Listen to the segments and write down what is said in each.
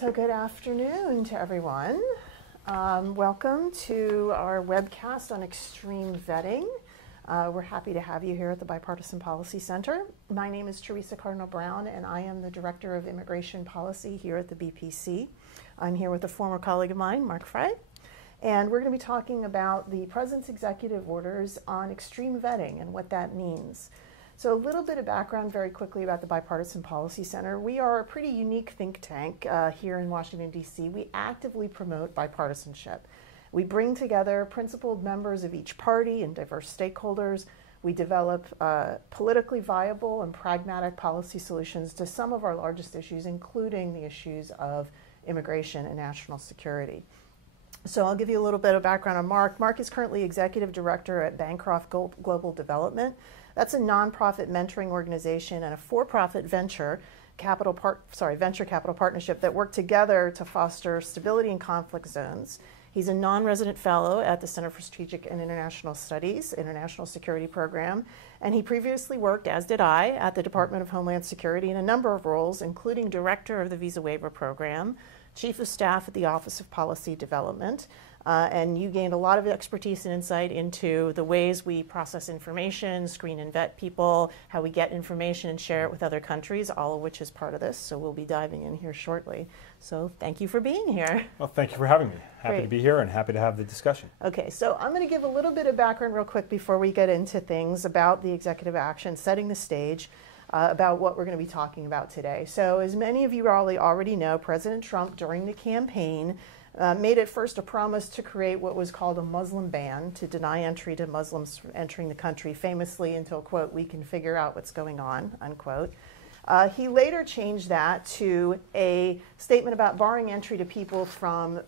So good afternoon to everyone. Welcome to our webcast on extreme vetting. We're happy to have you here at the Bipartisan Policy Center. My name is Teresa Cardinal-Brown, and I am the Director of Immigration Policy here at the BPC. I'm here with a former colleague of mine, Mark Frey, and we're going to be talking about the President's executive orders on extreme vetting and what that means. So a little bit of background very quickly about the Bipartisan Policy Center. We are a pretty unique think tank here in Washington, D.C. We actively promote bipartisanship. We bring together principled members of each party and diverse stakeholders. We develop politically viable and pragmatic policy solutions to some of our largest issues, including the issues of immigration and national security. So I'll give you a little bit of background on Mark. Mark is currently Executive Director at Bancroft Global Development. That's a nonprofit mentoring organization and a for-profit venture capital partnership that work together to foster stability in conflict zones. He's a non-resident fellow at the Center for Strategic and International Studies, International Security Program, and he previously worked, as did I, at the Department of Homeland Security in a number of roles, including Director of the Visa Waiver Program, Chief of Staff at the Office of Policy Development, and you gained a lot of expertise and insight into the ways we process information, screen and vet people, how we get information and share it with other countries, all of which is part of this. So we'll be diving in here shortly. So thank you for being here. Well, thank you for having me. Happy Great. to be here and happy to have the discussion. Okay, so I'm going to give a little bit of background real quick before we get into things about the executive action, setting the stage about what we're going to be talking about today. So as many of you probably already know, President Trump, during the campaign, made at first a promise to create what was called a Muslim ban to deny entry to Muslims from entering the country, famously until, quote, we can figure out what's going on, unquote. He later changed that to a statement about barring entry to people from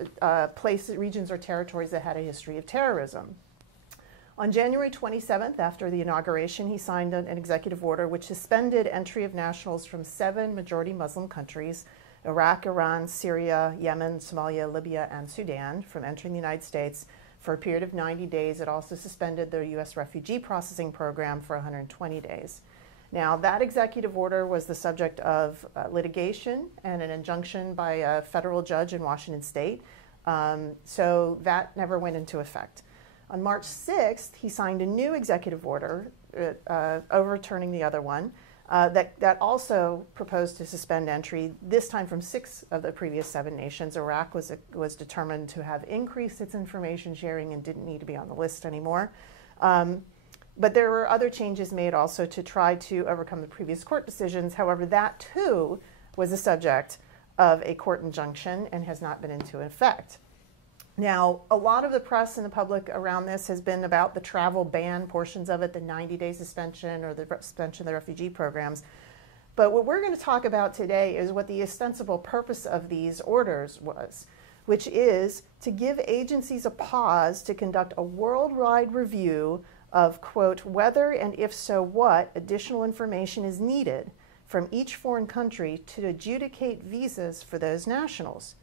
places, regions, or territories that had a history of terrorism. On January 27th, after the inauguration, he signed an executive order which suspended entry of nationals from 7 majority Muslim countries, Iraq, Iran, Syria, Yemen, Somalia, Libya, and Sudan, from entering the United States for a period of 90 days. It also suspended the U.S. refugee processing program for 120 days. Now, that executive order was the subject of litigation and an injunction by a federal judge in Washington state, so that never went into effect. On March 6th, he signed a new executive order overturning the other one, that also proposed to suspend entry, this time from 6 of the previous 7 nations. Iraq was determined to have increased its information sharing and didn't need to be on the list anymore. But there were other changes made also to try to overcome the previous court decisions. However, that too was the subject of a court injunction and has not been into effect. Now, a lot of the press and the public around this has been about the travel ban portions of it, the 90-day suspension or the suspension of the refugee programs. But what we're going to talk about today is what the ostensible purpose of these orders was, which is to give agencies a pause to conduct a worldwide review of, quote, whether and if so what additional information is needed from each foreign country to adjudicate visas for those nationals.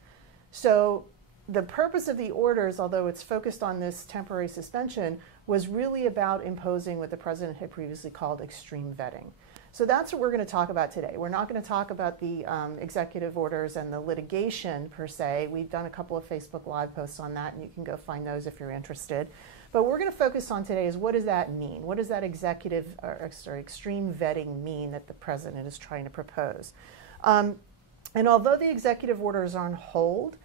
So the purpose of the orders, although it's focused on this temporary suspension, was really about imposing what the president had previously called extreme vetting. So that's what we're going to talk about today. We're not going to talk about the executive orders and the litigation per se. We've done a couple of Facebook Live posts on that, and you can go find those if you're interested. But what we're going to focus on today is, what does that mean? What does that extreme vetting mean that the president is trying to propose? And although the executive orders are on hold,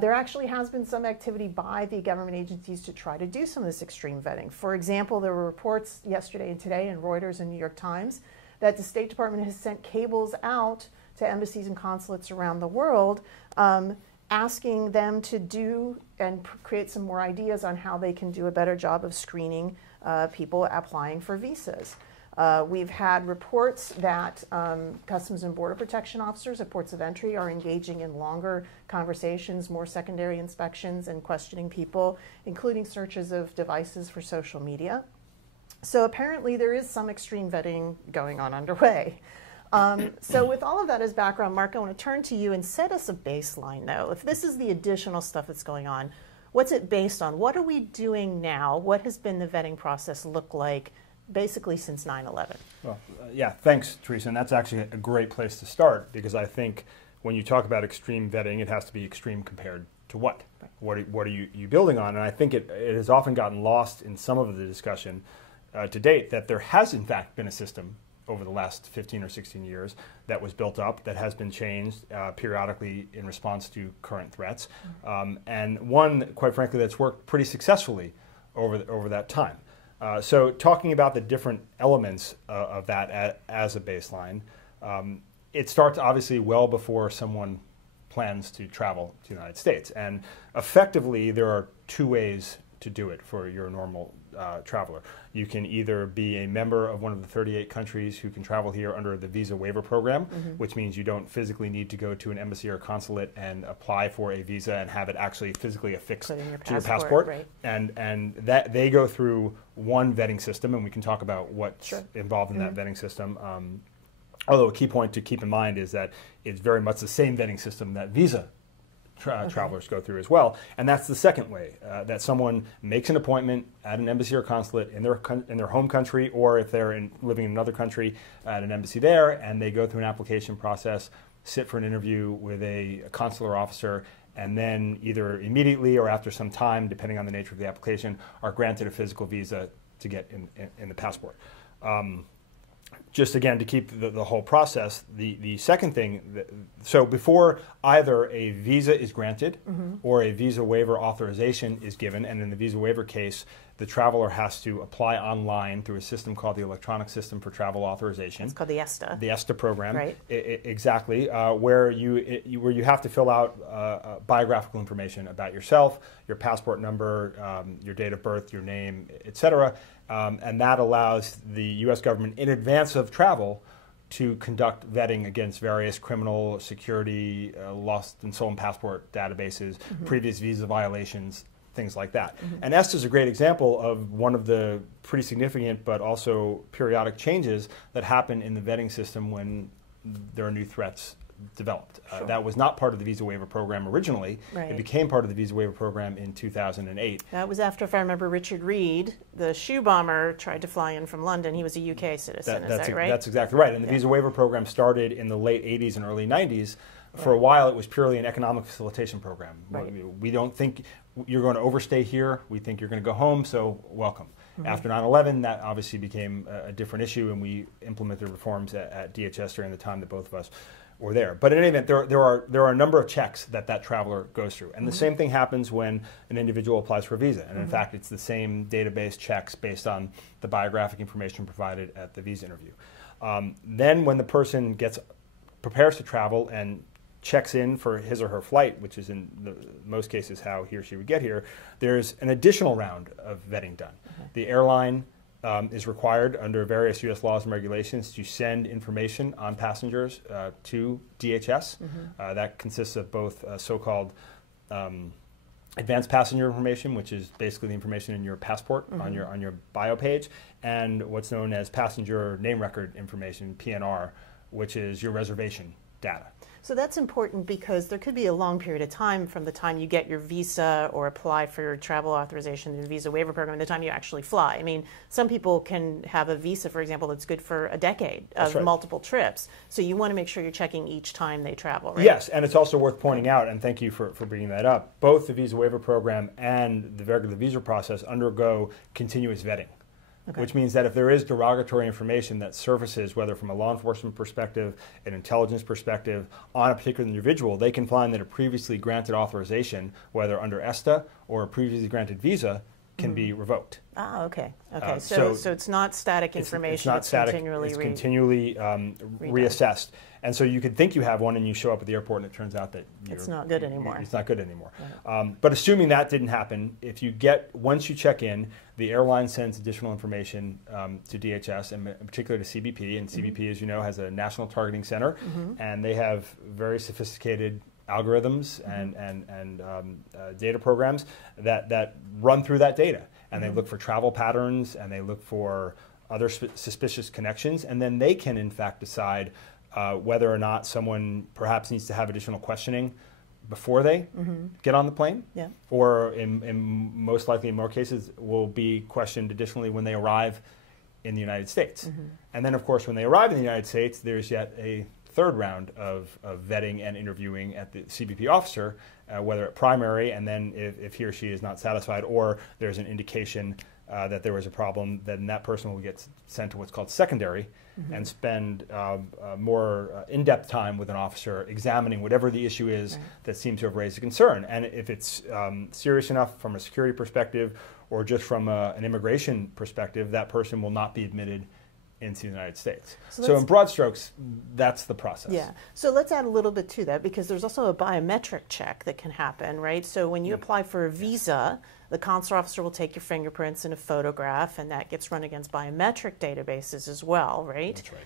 there actually has been some activity by the government agencies to try to do some of this extreme vetting. For example, there were reports yesterday and today in Reuters and New York Times that the State Department has sent cables out to embassies and consulates around the world, asking them to do and create some more ideas on how they can do a better job of screening people applying for visas. We've had reports that Customs and Border Protection officers at ports of entry are engaging in longer conversations, more secondary inspections, and questioning people, including searches of devices for social media. So apparently there is some extreme vetting going on underway. So with all of that as background, Mark, I want to turn to you and set us a baseline, though. If this is the additional stuff that's going on, what's it based on? What are we doing now? What has been the vetting process look like basically since 9/11? Well, yeah, thanks, Teresa. And that's actually a great place to start, because I think when you talk about extreme vetting, it has to be extreme compared to what? Right. What are you building on? And I think it has often gotten lost in some of the discussion to date that there has in fact been a system over the last 15 or 16 years that was built up, that has been changed periodically in response to current threats, and one, quite frankly, that's worked pretty successfully over that time. So talking about the different elements of that as a baseline, it starts obviously well before someone plans to travel to the United States. And effectively, there are two ways to do it for your normal traveler. You can either be a member of one of the 38 countries who can travel here under the visa waiver program, which means you don't physically need to go to an embassy or consulate and apply for a visa and have it actually physically affixed to your passport. Right. And that they go through one vetting system, and we can talk about what's involved in that vetting system. Although a key point to keep in mind is that it's very much the same vetting system that visa travelers go through as well, and that's the second way that someone makes an appointment at an embassy or consulate in their home country, or if they're living in another country at an embassy there, and they go through an application process, sit for an interview with a consular officer, and then either immediately or after some time, depending on the nature of the application, are granted a physical visa to get in the passport. Just again, to keep the whole process, the second thing, so before either a visa is granted or a visa waiver authorization is given, and in the visa waiver case, the traveler has to apply online through a system called the Electronic System for Travel Authorization. It's called the ESTA. The ESTA program, right? Exactly, where you have to fill out biographical information about yourself, your passport number, your date of birth, your name, etc. And that allows the U.S. government, in advance of travel, to conduct vetting against various criminal, security, lost and stolen passport databases, previous visa violations, things like that. And ESTA is a great example of one of the pretty significant but also periodic changes that happen in the vetting system when there are new threats developed. That was not part of the visa waiver program originally. Right. It became part of the visa waiver program in 2008. That was after, if I remember, Richard Reed, the shoe bomber, tried to fly in from London. He was a UK citizen, is that right? That's exactly right. And the visa waiver program started in the late 80s and early 90s. For a while, it was purely an economic facilitation program. Right. We don't think you're going to overstay here. We think you're going to go home, so welcome. After 9/11, that obviously became a different issue, and we implemented reforms at DHS during the time that both of us were there. But in any event, there are a number of checks that traveler goes through. And the same thing happens when an individual applies for a visa. And in fact, it's the same database checks based on the biographic information provided at the visa interview. Then when the person prepares to travel and checks in for his or her flight, which is in most cases how he or she would get here, there's an additional round of vetting done. The airline is required under various U.S. laws and regulations to send information on passengers to DHS. That consists of both so-called advanced passenger information, which is basically the information in your passport on your bio page, and what's known as passenger name record information, PNR, which is your reservation data. So that's important because there could be a long period of time from the time you get your visa or apply for your travel authorization through the visa waiver program and the time you actually fly. I mean, some people can have a visa, for example, that's good for a decade of multiple trips. So you want to make sure you're checking each time they travel, right? Yes, and it's also worth pointing out, and thank you for bringing that up, both the visa waiver program and the regular visa process undergo continuous vetting. Which means that if there is derogatory information that surfaces, whether from a law enforcement perspective, an intelligence perspective, on a particular individual, they can find that a previously granted authorization, whether under ESTA or a previously granted visa, can be revoked. Ah, okay. So it's not static information. It's not static. Continually it's continually reassessed. And so you could think you have one, and you show up at the airport, and it turns out that it's not good anymore. It's not good anymore. Right. But assuming that didn't happen, once you check in, the airline sends additional information to DHS, and particularly to CBP. And CBP, as you know, has a national targeting center, and they have very sophisticated algorithms and data programs that run through that data. And they look for travel patterns, and they look for other suspicious connections, and then they can, in fact, decide whether or not someone perhaps needs to have additional questioning before they get on the plane, or in most likely in more cases will be questioned additionally when they arrive in the United States. And then, of course, when they arrive in the United States, there's yet a third round of vetting and interviewing at the CBP officer, whether at primary, and then if he or she is not satisfied, or there's an indication that there was a problem, then that person will get sent to what's called secondary, and spend more in-depth time with an officer examining whatever the issue is that seems to have raised a concern. And if it's serious enough from a security perspective or just from an immigration perspective, that person will not be admitted into the United States. So in broad strokes, that's the process. Yeah. So let's add a little bit to that, because there's also a biometric check that can happen, right? So when you apply for a visa, the consular officer will take your fingerprints and a photograph, and that gets run against biometric databases as well, right? That's right.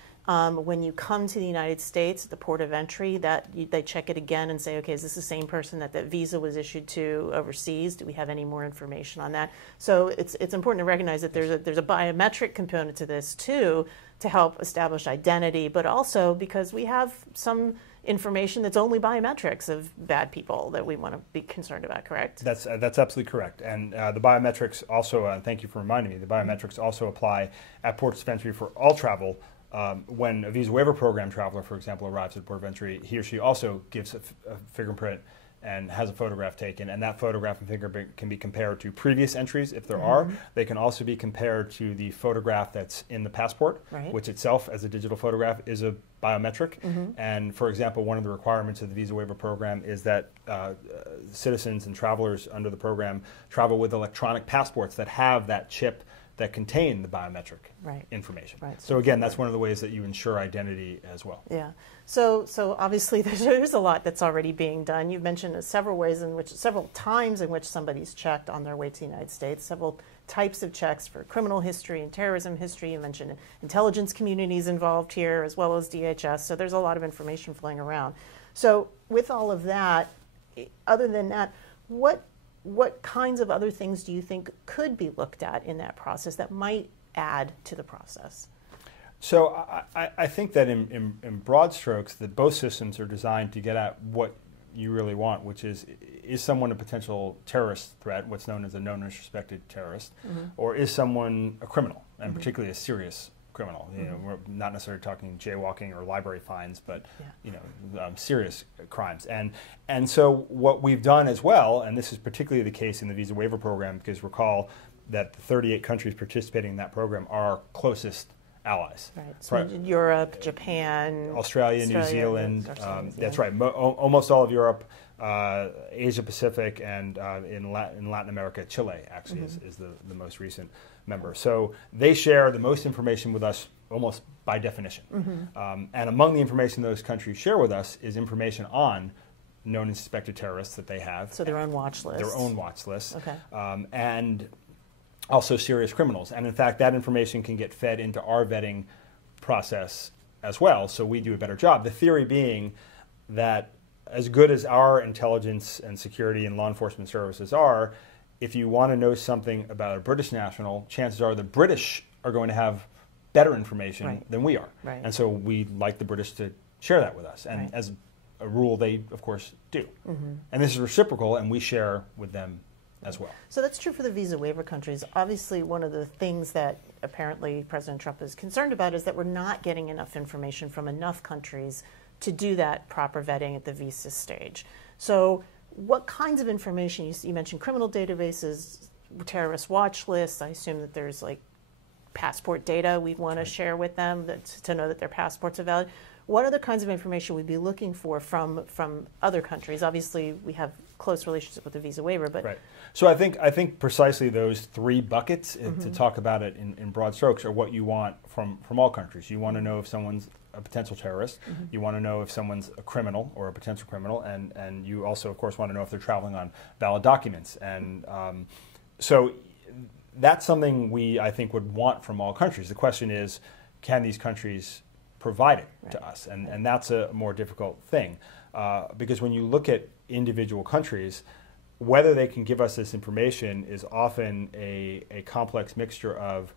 When you come to the United States at the port of entry, they check it again and say, okay, is this the same person that visa was issued to overseas? Do we have any more information on that? So it's important to recognize that there's a biometric component to this too, to help establish identity, but also because we have some information that's only biometrics of bad people that we want to be concerned about, correct? That's absolutely correct. And the biometrics also, thank you for reminding me, the biometrics also apply at ports of entry for all travel. When a visa waiver program traveler, for example, arrives at port of entry, he or she also gives a fingerprint and has a photograph taken, and that photograph and fingerprint can be compared to previous entries if there are. They can also be compared to the photograph that's in the passport, which itself as a digital photograph is a biometric. And for example, one of the requirements of the visa waiver program is that citizens and travelers under the program travel with electronic passports that have that chip that contain the biometric information. So again, that's one of the ways that you ensure identity as well. Yeah. So obviously there's a lot that's already being done. You've mentioned several times in which somebody's checked on their way to the United States, several types of checks for criminal history and terrorism history. You mentioned intelligence communities involved here, as well as DHS. So there's a lot of information flowing around. So with all of that, other than that, what kinds of other things do you think could be looked at in that process that might add to the process? So I think that in broad strokes, that both systems are designed to get at what you really want, which is someone a potential terrorist threat, what's known as a known and suspected terrorist, or is someone a criminal, and particularly a serious criminal? You know, we're not necessarily talking jaywalking or library fines, but serious crimes. And so what we've done as well, and this is particularly the case in the visa waiver program, because recall that the 38 countries participating in that program are our closest allies. Right. So Europe, Japan, Australia, New Zealand. That's right. Almost all of Europe, Asia Pacific, and in Latin America, Chile actually is the most recent member. So they share the most information with us almost by definition. And among the information those countries share with us is information on known and suspected terrorists that they have. So their own watch list. Their own watch list. Okay. And also serious criminals. And in fact, that information can get fed into our vetting process as well, so we do a better job. The theory being that as good as our intelligence and security and law enforcement services are, if you want to know something about a British national, chances are the British are going to have better information than we are. And so we like the British to share that with us. And as a rule, they, of course, do. And this is reciprocal, and we share with them as well. So that's true for the visa waiver countries. Obviously, one of the things that apparently President Trump is concerned about is that we're not getting enough information from enough countries to do that proper vetting at the visa stage. So what kinds of information, you mentioned criminal databases, terrorist watch lists, I assume that there's like passport data we'd want to share with them to know that their passports are valid. What other kinds of information we'd be looking for from other countries? Obviously, we have close relationship with the visa waiver, but So I think precisely those three buckets, to talk about it in broad strokes, are what you want from all countries. You want to know if someone's a potential terrorist. You want to know if someone's a criminal or a potential criminal, and you also, of course, want to know if they're traveling on valid documents. And so that's something I think would want from all countries. The question is, can these countries provide it to us? And that's a more difficult thing, because when you look at individual countries, whether they can give us this information is often a complex mixture of,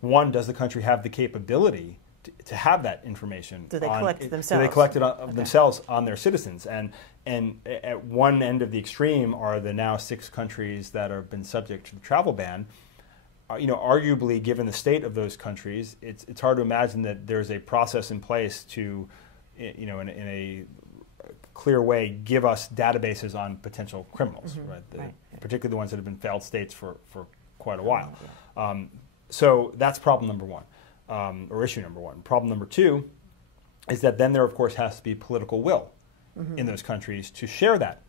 one, does the country have the capability to have that information? Do they collect it themselves? Do they collect it themselves on their citizens? And at one end of the extreme are the now 6 countries that have been subject to the travel ban. Arguably, given the state of those countries, it's hard to imagine that there's a process in place to in a clear way, give us databases on potential criminals, right? Particularly the ones that have been failed states for quite a while. So that's problem number one, or issue number one. Problem number two is that then there, of course, has to be political will in those countries to share that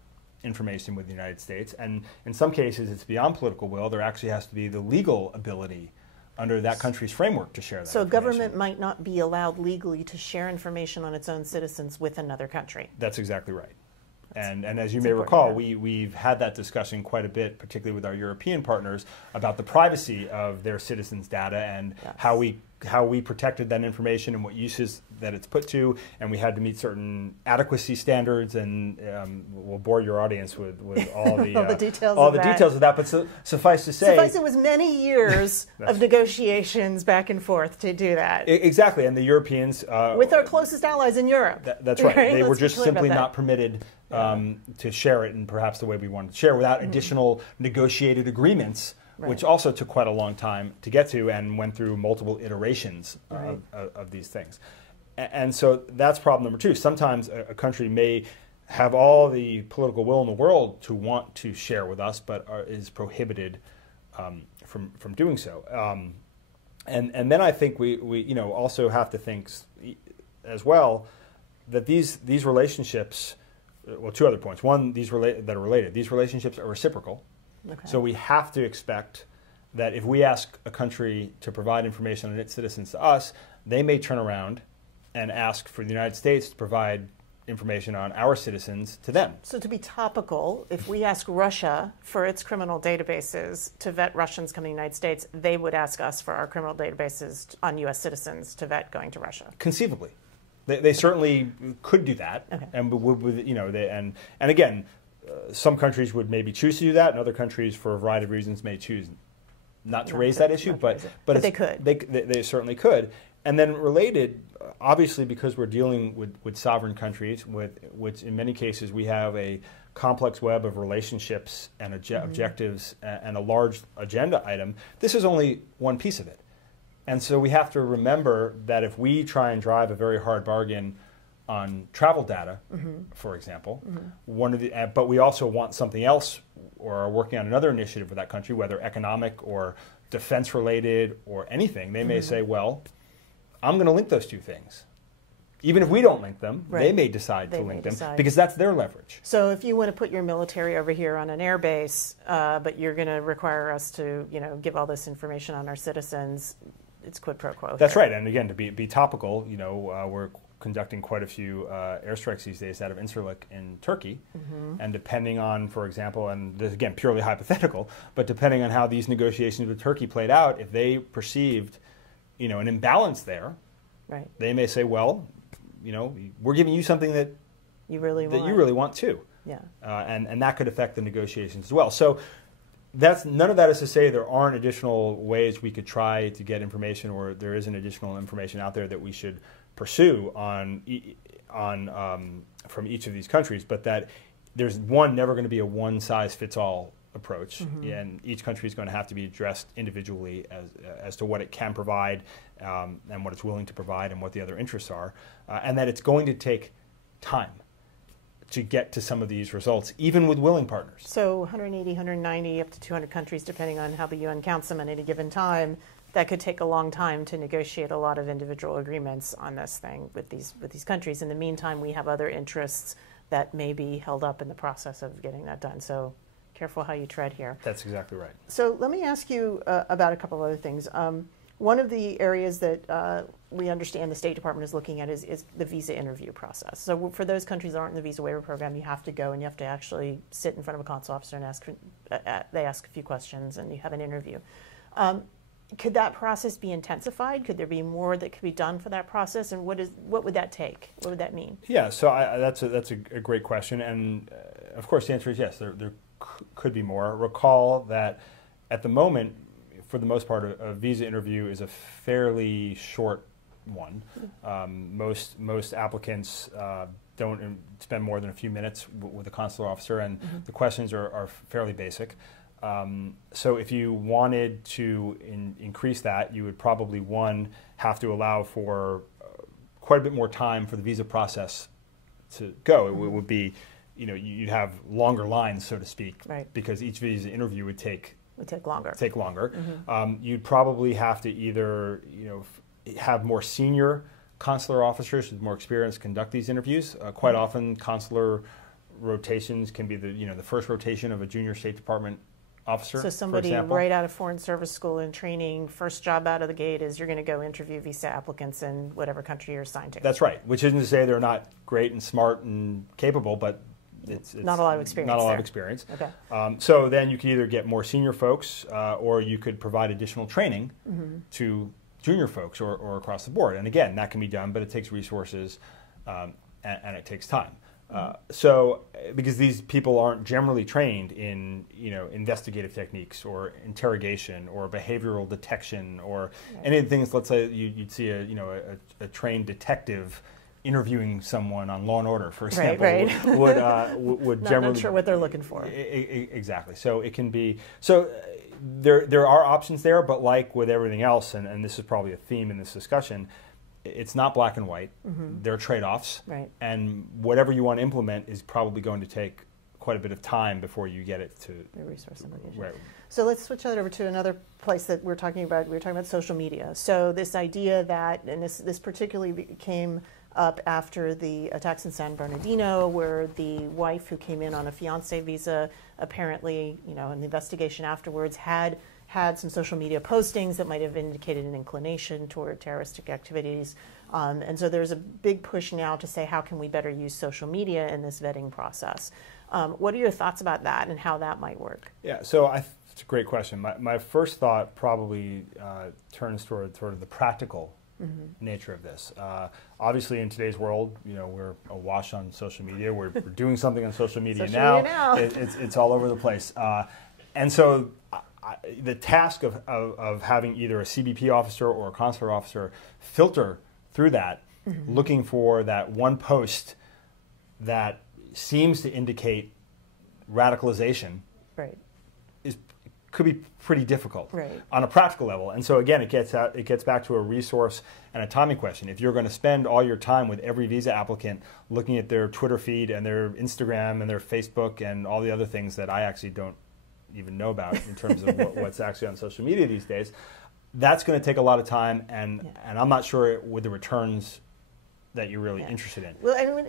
information with the United States. And in some cases, it's beyond political will. There actually has to be the legal ability under that country's framework to share that So information. government might not be allowed legally to share information on its own citizens with another country. That's exactly right. And as you may recall, we've had that discussion quite a bit, particularly with our European partners, about the privacy of their citizens' data and how we protected that information and what uses that it's put to, and we had to meet certain adequacy standards, and we'll bore your audience with all the, details of that. But suffice to say, it was many years of negotiations back and forth to do that. Exactly, and the Europeans with our closest allies in Europe. That's right. They were just simply not permitted to share it in perhaps the way we wanted to share without additional negotiated agreements. Right. Which also took quite a long time to get to and went through multiple iterations of these things. And so that's problem number two. Sometimes a country may have all the political will in the world to want to share with us, but is prohibited from doing so. And then I think we also have to think as well that these relationships, well, two other points. One, that are related. These relationships are reciprocal. Okay. So we have to expect that if we ask a country to provide information on its citizens to us, they may turn around and ask for the United States to provide information on our citizens to them. So to be topical, if we ask Russia for its criminal databases to vet Russians coming to the United States, they would ask us for our criminal databases on U.S. citizens to vet going to Russia. Conceivably. They certainly could do that. Okay. And would, and again, some countries would maybe choose to do that, and other countries, for a variety of reasons, may choose not to raise that issue. But they could. They certainly could. And then related, obviously, because we're dealing with sovereign countries, which in many cases we have a complex web of relationships and objectives and a large agenda item, this is only one piece of it. And so we have to remember that if we try and drive a very hard bargain on travel data, for example, but we also want something else, or are working on another initiative with that country, whether economic or defense related or anything, they may say, well, I'm going to link those two things. Even if we don't link them, they may decide to link them because that's their leverage. So if you want to put your military over here on an air base, but you're going to require us to, give all this information on our citizens, it's quid pro quo. That's right. And again, to be topical, we're conducting quite a few airstrikes these days out of Incirlik in Turkey. And depending on, for example, and this again purely hypothetical, but depending on how these negotiations with Turkey played out, if they perceived, an imbalance there, they may say, well, we're giving you something that you really want too. Yeah. And that could affect the negotiations as well. So none of that is to say there aren't additional ways we could try to get information, or there isn't additional information out there that we should pursue from each of these countries, but that there's never going to be a one-size-fits-all approach, and each country is going to have to be addressed individually as to what it can provide and what it's willing to provide and what the other interests are, and that it's going to take time to get to some of these results, even with willing partners. So 180, 190, up to 200 countries, depending on how the UN counts them at any given time, that could take a long time to negotiate a lot of individual agreements on this thing with these countries. In the meantime, we have other interests that may be held up in the process of getting that done. So careful how you tread here. That's exactly right. So let me ask you about a couple of other things. One of the areas that we understand the State Department is looking at is the visa interview process. So for those countries that aren't in the visa waiver program, you have to go and you have to actually sit in front of a consul officer and they ask a few questions and you have an interview. Could that process be intensified? Could there be more that could be done for that process? And what would that take? What would that mean? Yeah, so that's a great question. And of course, the answer is yes, there could be more. Recall that at the moment, for the most part, a visa interview is a fairly short one. Most applicants don't spend more than a few minutes with a consular officer, and the questions are fairly basic. So if you wanted to increase that, you would probably, have to allow for quite a bit more time for the visa process to go. It would be, you'd have longer lines, so to speak, right, because each visa interview would take longer. You'd probably have to either, have more senior consular officers with more experience conduct these interviews. Quite often, consular rotations can be the first rotation of a junior State Department officer. So somebody right out of Foreign Service School and training, first job out of the gate is you're going to go interview visa applicants in whatever country you're assigned to. That's right, which isn't to say they're not great and smart and capable, but it's not a lot of experience. Not a lot of experience. Okay. So then you could either get more senior folks or you could provide additional training to junior folks or across the board. And again, that can be done, but it takes resources and it takes time. So, because these people aren't generally trained in, investigative techniques or interrogation or behavioral detection or any of the things. Let's say you'd see a trained detective interviewing someone on Law and Order, for example, would generally not sure what they're looking for. Exactly. So it can be so. There are options there, but like with everything else, and this is probably a theme in this discussion. It's not black and white. There are trade-offs, right, and whatever you want to implement is probably going to take quite a bit of time before you get it to the resource implication. Right. So let's switch that over to another place that we're talking about. We're talking about social media. So this idea that, and this particularly came up after the attacks in San Bernardino, where the wife who came in on a fiancé visa, apparently, in the investigation afterwards, had some social media postings that might have indicated an inclination toward terroristic activities. And so there's a big push now to say, how can we better use social media in this vetting process? What are your thoughts about that and how that might work? Yeah, so it's a great question. My first thought probably turns toward sort of the practical nature of this. Obviously, in today's world, we're awash on social media. We're doing something on social media now. It's all over the place. And so the task of having either a CBP officer or a consular officer filter through that, looking for that one post that seems to indicate radicalization, right, could be pretty difficult, right, on a practical level. And so again, it gets back to a resource and a timing question. If you're going to spend all your time with every visa applicant looking at their Twitter feed and their Instagram and their Facebook and all the other things that I actually don't even know about in terms of what's actually on social media these days, that's going to take a lot of time, and I'm not sure with the returns that you're really interested in. Well, I mean,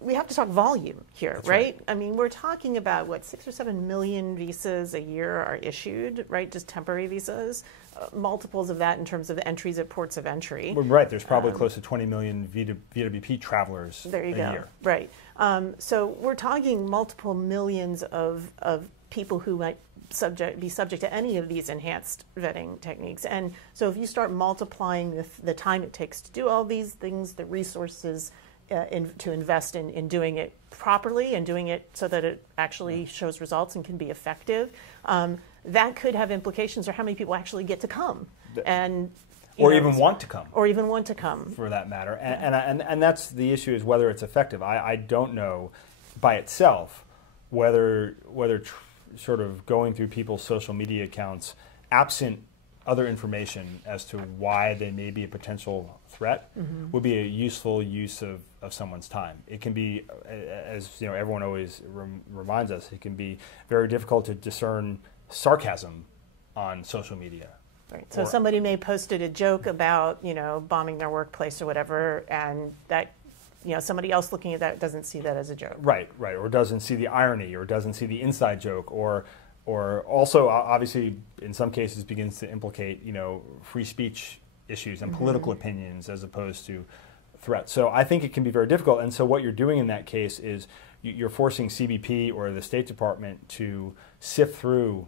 we have to talk volume here, That's right? I mean, we're talking about, 6 or 7 million visas a year are issued, right? Just temporary visas. Multiples of that in terms of entries at ports of entry. Well, right, there's probably close to 20 million VWP travelers a year. Right. So we're talking multiple millions of people who might be subject to any of these enhanced vetting techniques. And so if you start multiplying the time it takes to do all these things, the resources to invest in doing it properly and doing it so that it actually shows results and can be effective, that could have implications for how many people actually get to come. And even want to come. Or even want to come. For that matter. And that's the issue, is whether it's effective. I don't know by itself whether sort of going through people's social media accounts, absent other information as to why they may be a potential threat, would be a useful use of someone's time. It can be, as everyone always reminds us, it can be very difficult to discern sarcasm on social media. Right. So somebody may posted a joke about, bombing their workplace or whatever, and that, somebody else looking at that doesn't see that as a joke. Right, or doesn't see the irony, or doesn't see the inside joke, or also obviously in some cases begins to implicate, free speech issues and political opinions as opposed to threats. So I think it can be very difficult. And so what you're doing in that case is you're forcing CBP or the State Department to sift through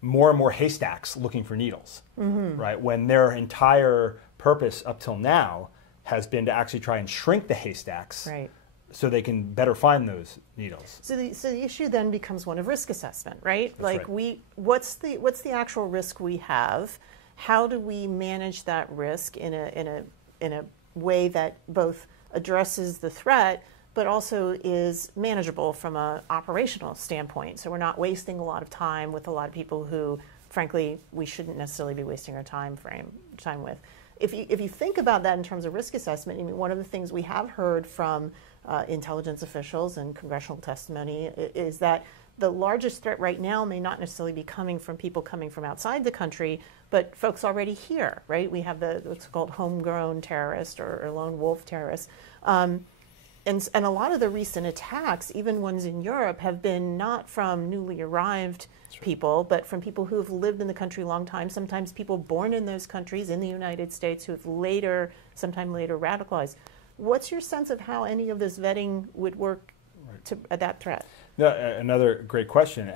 more and more haystacks looking for needles, right? When their entire purpose up till now has been to actually try and shrink the haystacks, right, so they can better find those needles. So the issue then becomes one of risk assessment, right? That's right. What's the actual risk we have? How do we manage that risk in a way that both addresses the threat but also is manageable from an operational standpoint? So we're not wasting a lot of time with a lot of people who, frankly, we shouldn't necessarily be wasting our time with. if you think about that in terms of risk assessment, I mean, one of the things we have heard from intelligence officials and congressional testimony is that the largest threat right now may not necessarily be coming from people coming from outside the country, but folks already here, right? We have what's called homegrown terrorist or lone wolf terrorists. And a lot of the recent attacks, even ones in Europe, have been not from newly arrived people, but from people who have lived in the country a long time, sometimes people born in those countries in the United States who have sometime later radicalized. What's your sense of how any of this vetting would work to that threat? No, another great question,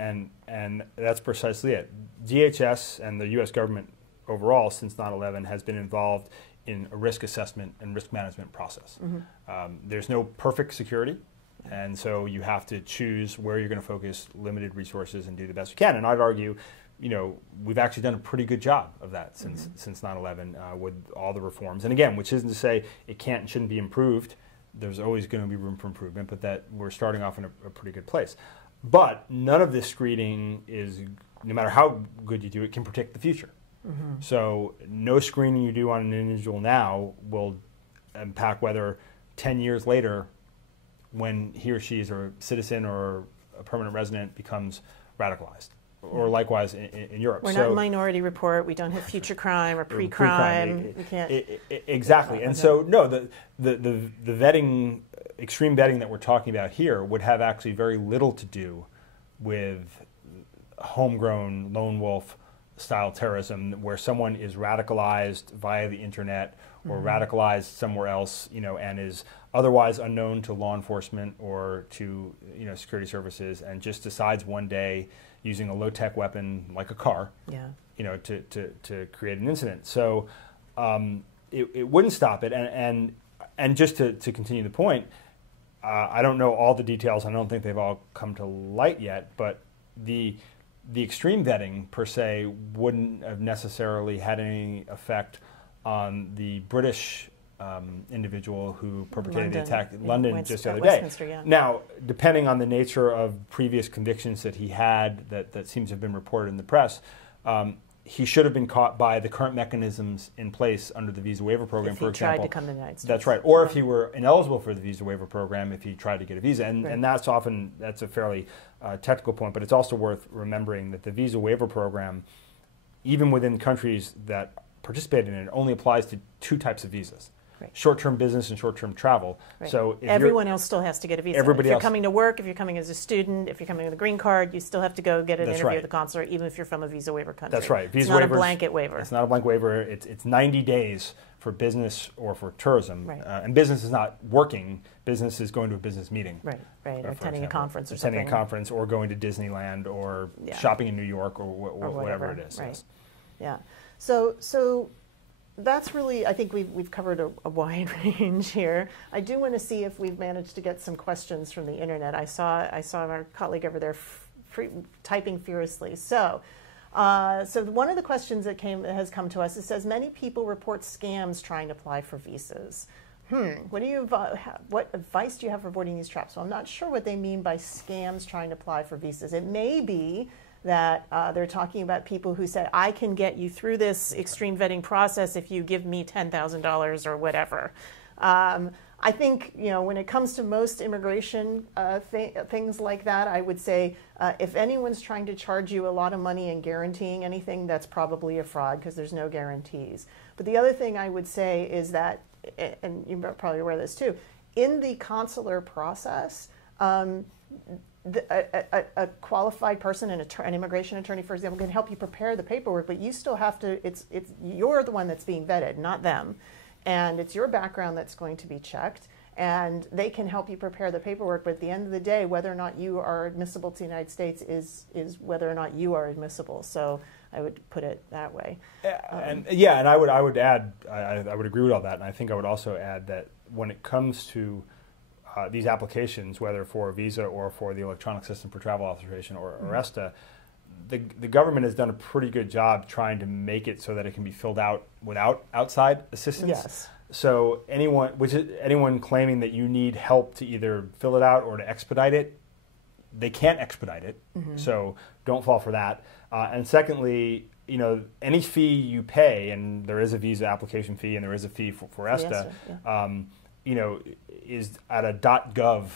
and that's precisely it. DHS and the U.S. government overall since 9/11 has been involved in a risk assessment and risk management process. There's no perfect security, and so you have to choose where you're going to focus limited resources and do the best you can. And I'd argue, we've actually done a pretty good job of that since 9/11 with all the reforms. And again, which isn't to say it can't and shouldn't be improved. There's always going to be room for improvement, but that we're starting off in a pretty good place. But none of this screening is, no matter how good you do it, can predict the future. So no screening you do on an individual now will impact whether 10 years later, when he or she is a citizen or a permanent resident, becomes radicalized. Or likewise in Europe. We're not in Minority Report. We don't have future crime or pre-crime. We can't. Exactly. And so, no, the vetting, extreme vetting that we're talking about here would have actually very little to do with homegrown lone wolf style terrorism, where someone is radicalized via the internet or radicalized somewhere else, and is otherwise unknown to law enforcement or to security services, and just decides one day, using a low-tech weapon like a car, to create an incident. So it wouldn't stop it. And just to continue the point, I don't know all the details. I don't think they've all come to light yet. But the extreme vetting per se wouldn't have necessarily had any effect on the British individual who perpetrated the attack in London just the other day. Yeah. Now, depending on the nature of previous convictions that he had that seems to have been reported in the press, he should have been caught by the current mechanisms in place under the visa waiver program, for example. If he tried to come to the United States. That's right. Or if he were ineligible for the visa waiver program, if he tried to get a visa. And that's a fairly technical point, but it's also worth remembering that the visa waiver program, even within countries that participated in it, only applies to two types of visas. Short-term business and short-term travel. So if everyone else still has to get a visa. Everybody if you're coming to work, if you're coming as a student, if you're coming with a green card, you still have to go get an interview at the consulate, even if you're from a visa waiver country. That's right. It's not a blanket waiver. It's not a blanket waiver. It's 90 days for business or for tourism. And business is not working. Business is going to a business meeting. Right. Or attending a conference or something. Attending a conference or going to Disneyland or shopping in New York or whatever it is. Right. Yes. Yeah. So that's really, I think we've covered a wide range here. I do want to see if we've managed to get some questions from the internet. I saw our colleague over there typing furiously. So one of the questions that has come to us, it says many people report scams trying to apply for visas. What advice do you have for avoiding these traps? Well, I'm not sure what they mean by scams trying to apply for visas. It may be that they're talking about people who say, I can get you through this extreme vetting process if you give me $10,000 or whatever. I think, when it comes to most immigration things like that, I would say if anyone's trying to charge you a lot of money and guaranteeing anything, that's probably a fraud because there's no guarantees. But the other thing I would say is that, and you're probably aware of this too, in the consular process, a qualified person, an immigration attorney, for example, can help you prepare the paperwork, but you still have to, you're the one that's being vetted, not them. And it's your background that's going to be checked, and they can help you prepare the paperwork, but at the end of the day, whether or not you are admissible to the United States is whether or not you are admissible. So I would put it that way. And I would add, I would agree with all that, and I think I would also add that when it comes to these applications, whether for a visa or for the Electronic System for Travel Authorization or ESTA, the government has done a pretty good job trying to make it so that it can be filled out without outside assistance. Yes. So anyone claiming that you need help to either fill it out or to expedite it, they can't expedite it, so don't fall for that. And secondly, any fee you pay, and there is a visa application fee and there is a fee for ESTA, is at a .gov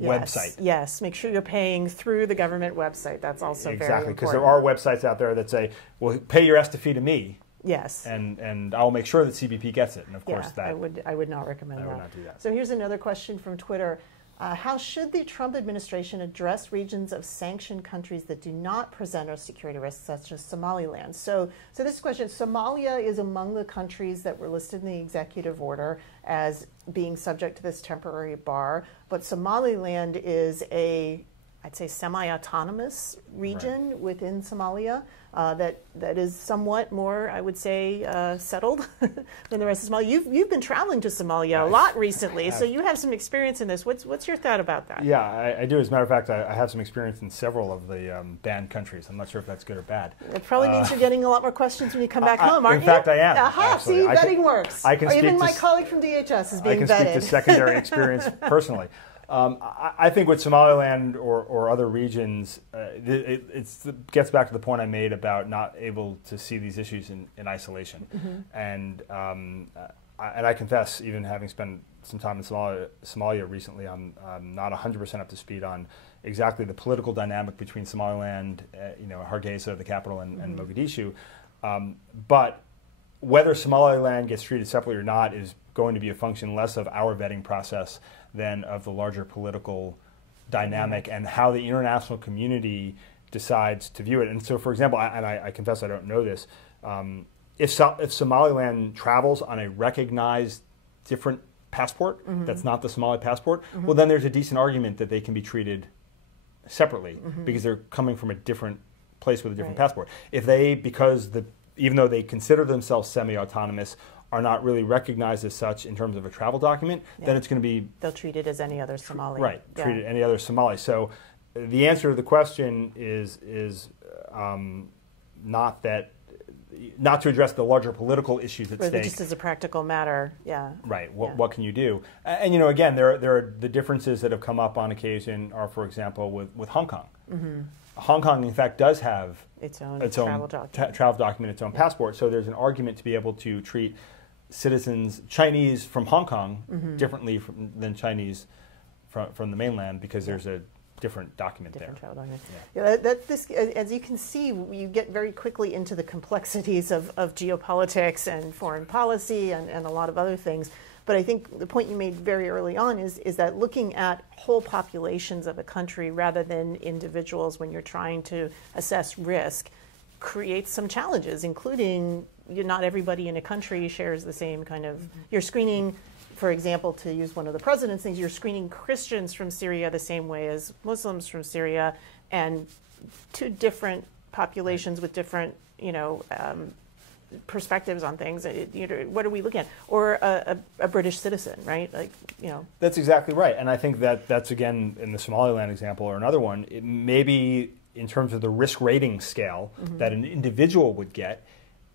website. Yes, make sure you're paying through the government website. That's also very important. Exactly, because there are websites out there that say, well, pay your ESTA fee to me. Yes. And I'll make sure that CBP gets it. And of course, I would not recommend that. I would not do that. So here's another question from Twitter. How should the Trump administration address regions of sanctioned countries that do not present a security risk, such as Somaliland? So this question, Somalia is among the countries that were listed in the executive order as being subject to this temporary bar, but Somaliland is I'd say semi-autonomous region within Somalia that is somewhat more, I would say, settled than the rest of Somalia. You've been traveling to Somalia a lot recently, so you have some experience in this. What's your thought about that? Yeah, I do. As a matter of fact, I have some experience in several of the banned countries. I'm not sure if that's good or bad. It probably means you're getting a lot more questions when you come back home, aren't you? In fact, I am. Aha, see, vetting works. I can even my colleague from DHS is being vetted. I can speak to secondary experience personally. I think with Somaliland or other regions, it gets back to the point I made about not able to see these issues in isolation. And I confess, even having spent some time in Somalia recently, I'm not 100% up to speed on exactly the political dynamic between Somaliland, Hargeisa, the capital, and Mogadishu. But whether Somaliland gets treated separately or not is going to be a function less of our vetting process than of the larger political dynamic and how the international community decides to view it. And so, for example, I confess I don't know this, if Somaliland travels on a recognized different passport that's not the Somali passport, well, then there's a decent argument that they can be treated separately because they're coming from a different place with a different passport. If they, even though they consider themselves semi-autonomous, are not really recognized as such in terms of a travel document, then it's going to be... They'll treat it as any other Somali. Right, treat it any other Somali. So the answer to the question is not to address the larger political issues at stake. Just as a practical matter, Right, what can you do? And again, there are the differences that have come up on occasion are, for example, with Hong Kong. Hong Kong, in fact, does have its own travel document, its own passport. So there's an argument to be able to treat citizens, Chinese from Hong Kong, differently than Chinese from the mainland because there's a different document there. Travel document. As you can see, you get very quickly into the complexities of geopolitics and foreign policy and a lot of other things. But I think the point you made very early on is that looking at whole populations of a country rather than individuals when you're trying to assess risk creates some challenges, including not everybody in a country shares the same kind of... You're screening, for example, to use one of the president's things, you're screening Christians from Syria the same way as Muslims from Syria, and two different populations with different, perspectives on things. What are we looking at? Or a British citizen, right? That's exactly right. And I think that's, again, in the Somaliland example or another one, it may be in terms of the risk rating scale that an individual would get,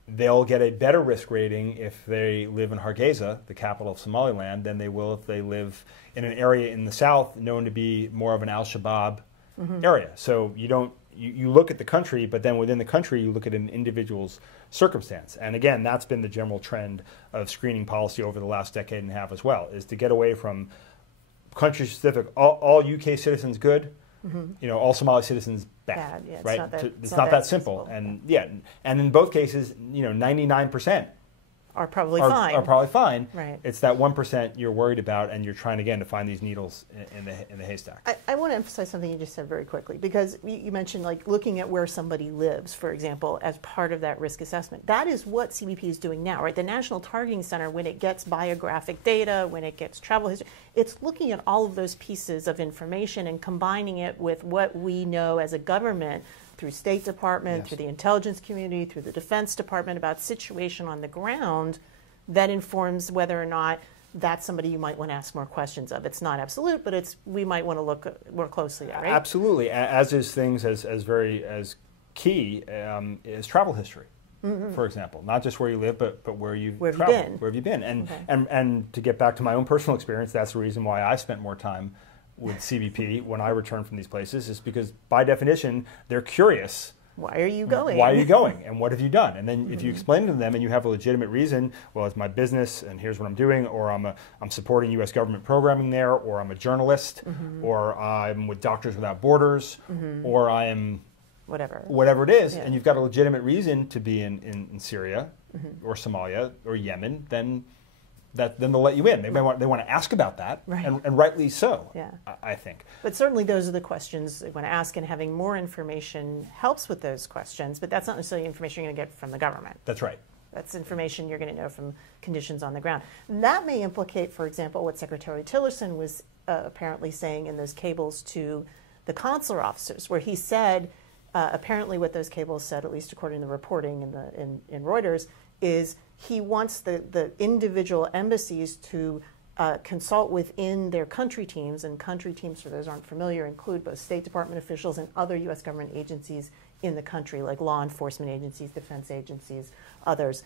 they'll get a better risk rating if they live in Hargeisa, the capital of Somaliland, than they will if they live in an area in the south known to be more of an al-Shabaab area. So you look at the country, but then within the country you look at an individual's circumstance. And again, that's been the general trend of screening policy over the last decade and a half as well, is to get away from country-specific, all UK citizens good, all Somali citizens bad. Yeah, right? It's not that simple. And and in both cases, 99% are probably fine. Are probably fine. Right. It's that 1% you're worried about, and you're trying again to find these needles in the haystack. I want to emphasize something you just said very quickly, because you mentioned looking at where somebody lives, for example, as part of that risk assessment. That is what CBP is doing now, right? The National Targeting Center, when it gets biographic data, when it gets travel history, it's looking at all of those pieces of information and combining it with what we know as a government through State Department, through the intelligence community, through the Defense Department, about situation on the ground that informs whether or not that's somebody you might want to ask more questions of. It's not absolute, but we might want to look more closely at, right? Absolutely, as is things as key is travel history, for example. Not just where you live, but where you've traveled. Where have you been? And to get back to my own personal experience, that's the reason why I spent more time with CBP when I return from these places is because, by definition, they're curious. Why are you going? Why are you going? And what have you done? And then if you explain to them and you have a legitimate reason, well, it's my business and here's what I'm doing, or I'm supporting U.S. government programming there, or I'm a journalist, or I'm with Doctors Without Borders, or I am whatever it is, and you've got a legitimate reason to be in Syria or Somalia or Yemen, then they'll let you in. They want to ask about that, and rightly so, I think. But certainly those are the questions they want to ask, and having more information helps with those questions, but that's not necessarily information you're going to get from the government. That's right. That's information you're going to know from conditions on the ground. And that may implicate, for example, what Secretary Tillerson was apparently saying in those cables to the consular officers, where he said, apparently what those cables said, at least according to the reporting in Reuters, is he wants the individual embassies to consult within their country teams, and country teams, for those who aren't familiar, include both State Department officials and other U.S. government agencies in the country, like law enforcement agencies, defense agencies, others.